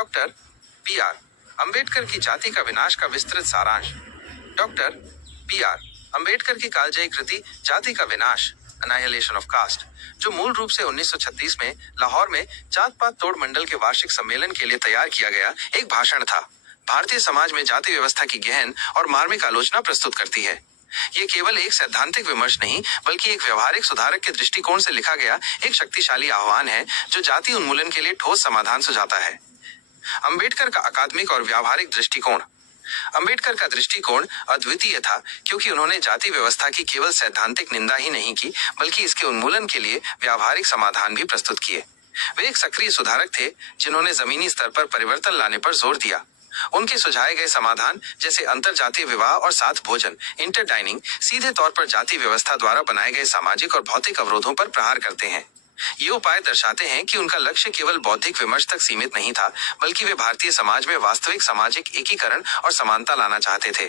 Doctor B R. Ambedkar की जाति का विनाश का विस्तृत सारांश। Doctor B R. अंबेडकर की कालजयी कृति जाति का विनाश, अनाइहिलेशन ऑफ कास्ट, जो मूल रूप से 1936 में लाहौर में जात पात तोड़ मंडल के वार्षिक सम्मेलन के लिए तैयार किया गया एक भाषण था, भारतीय समाज में जाति व्यवस्था की गहन और मार्मिक आलोचना प्रस्तुत करती है। ये केवल एक सैद्धांतिक विमर्श नहीं, बल्कि एक व्यवहारिक सुधारक के दृष्टिकोण से लिखा गया एक शक्तिशाली आह्वान है, जो जाति उन्मूलन के लिए ठोस समाधान सुझाता है। अंबेडकर का अकादमिक और व्यावहारिक दृष्टिकोण। अंबेडकर का दृष्टिकोण अद्वितीय था, क्योंकि उन्होंने जाति व्यवस्था की केवल सैद्धांतिक निंदा ही नहीं की, बल्कि इसके उन्मूलन के लिए व्यावहारिक समाधान भी प्रस्तुत किए। वे एक सक्रिय सुधारक थे, जिन्होंने जमीनी स्तर पर परिवर्तन लाने पर जोर दिया। उनके सुझाए गए समाधान, जैसे अंतरजातीय विवाह और साथ भोजन, इंटरडाइनिंग, सीधे तौर पर जाति व्यवस्था द्वारा बनाए गए सामाजिक और भौतिक अवरोधों पर प्रहार करते हैं। ये उपाय दर्शाते हैं कि उनका लक्ष्य केवल बौद्धिक विमर्श तक सीमित नहीं था, बल्कि वे भारतीय समाज में वास्तविक सामाजिक एकीकरण और समानता लाना चाहते थे।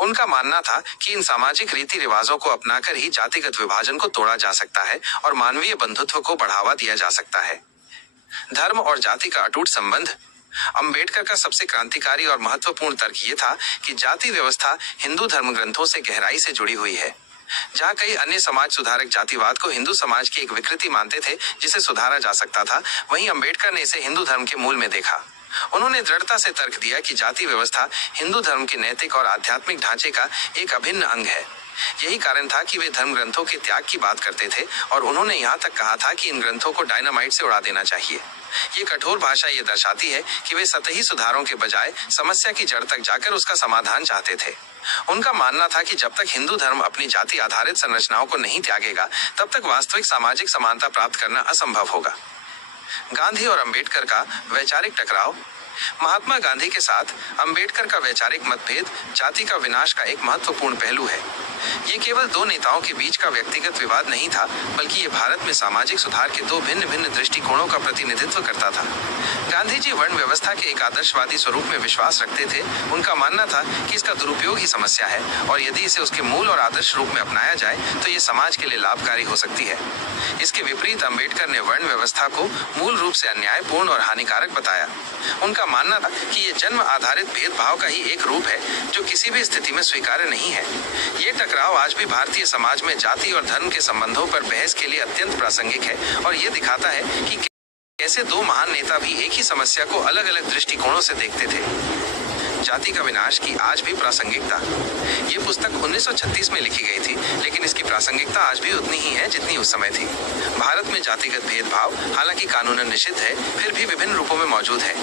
उनका मानना था कि इन सामाजिक रीति रिवाजों को अपनाकर ही जातिगत विभाजन को तोड़ा जा सकता है और मानवीय बंधुत्व को बढ़ावा दिया जा सकता है। धर्म और जाति का अटूट संबंध। अंबेडकर का सबसे क्रांतिकारी और महत्वपूर्ण तर्क ये था कि जाति व्यवस्था हिंदू धर्म ग्रंथों से गहराई से जुड़ी हुई है। जहाँ कई अन्य समाज सुधारक जातिवाद को हिंदू समाज की एक विकृति मानते थे जिसे सुधारा जा सकता था, वहीं अंबेडकर ने इसे हिंदू धर्म के मूल में देखा। उन्होंने दृढ़ता से तर्क दिया कि जाति व्यवस्था हिंदू धर्म के नैतिक और आध्यात्मिक ढांचे का एक अभिन्न अंग है। यही कारण था कि वे धर्म ग्रंथों के त्याग की बात करते थे और उन्होंने यहाँ तक कहा था कि इन ग्रंथों को डायनामाइट से उड़ा देना चाहिए। ये कठोर भाषा ये दर्शाती है कि वे सतही सुधारों के बजाय समस्या की जड़ तक जाकर उसका समाधान चाहते थे। उनका मानना था कि जब तक हिंदू धर्म अपनी जाति आधारित संरचनाओं को नहीं त्यागेगा, तब तक वास्तविक सामाजिक समानता प्राप्त करना असंभव होगा। गांधी और अंबेडकर का वैचारिक टकराव। महात्मा गांधी के साथ अंबेडकर का वैचारिक मतभेद जाति का विनाश का एक महत्वपूर्ण पहलू है। ये केवल दो नेताओं के बीच का व्यक्तिगत विवाद नहीं था, बल्कि ये भारत में सामाजिक सुधार के दो भिन्न भिन्न दृष्टिकोणों का प्रतिनिधित्व करता था। गांधी जी वर्ण व्यवस्था के एक आदर्शवादी स्वरूप में विश्वास रखते थे। उनका मानना था कि इसका दुरुपयोग ही समस्या है और यदि इसे उसके मूल और आदर्श रूप में अपनाया जाए तो ये समाज के लिए लाभकारी हो सकती है। इसके विपरीत अंबेडकर ने वर्ण व्यवस्था को मूल रूप से अन्यायपूर्ण और हानिकारक बताया। उनका मानना था कि ये जन्म आधारित भेदभाव का ही एक रूप है, जो किसी भी स्थिति में स्वीकार्य नहीं है। ये टकराव आज भी भारतीय समाज में जाति और धर्म के संबंधों पर बहस के लिए अत्यंत प्रासंगिक है और ये दिखाता है कि कैसे दो महान नेता भी एक ही समस्या को अलग अलग दृष्टिकोणों से देखते थे। जाति का विनाश की आज भी प्रासंगिकता। ये पुस्तक 1936 में लिखी गई थी, लेकिन इसकी प्रासंगिकता आज भी उतनी ही है जितनी उस समय थी। भारत में जातिगत भेदभाव हालांकि कानूनन निषिद्ध है, फिर भी विभिन्न रूपों में मौजूद है।